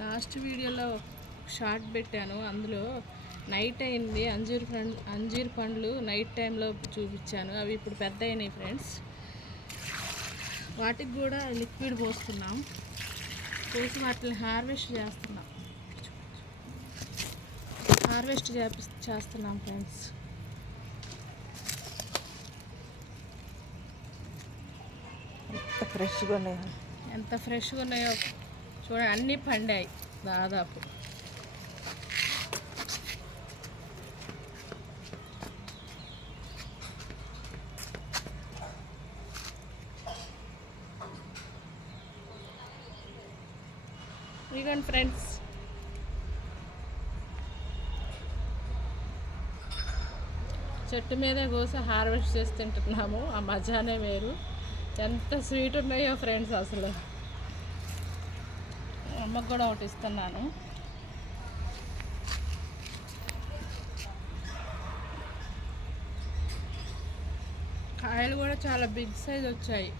Last వీడియోలో short పెట్టాను, అందులో నైట్ అయింది. అంజీర్ పండ్లు నైట్ టైంలో చూపించాను. అవి ఇప్పుడు పెద్ద అయినాయి ఫ్రెండ్స్. వాటికి కూడా లిక్విడ్ పోస్తున్నాం, పోసి వాటిని హార్వెస్ట్ చేస్తున్నాం ఫ్రెండ్స్. ఎంత ఫ్రెష్గా ఉన్నాయో చూడండి. అన్నీ పండాయి దాదాపు. ఇదిగోండి ఫ్రెండ్స్, చెట్టు మీదే కోసి హార్వెస్ట్ చేసి తింటున్నాము. ఆ మజానే వేరు. ఎంత స్వీట్ ఉన్నాయో ఫ్రెండ్స్ అసలు. అమ్మకు కూడా ఒకటి ఇస్తున్నాను. కాయలు కూడా చాలా బిగ్ సైజ్ వచ్చాయి.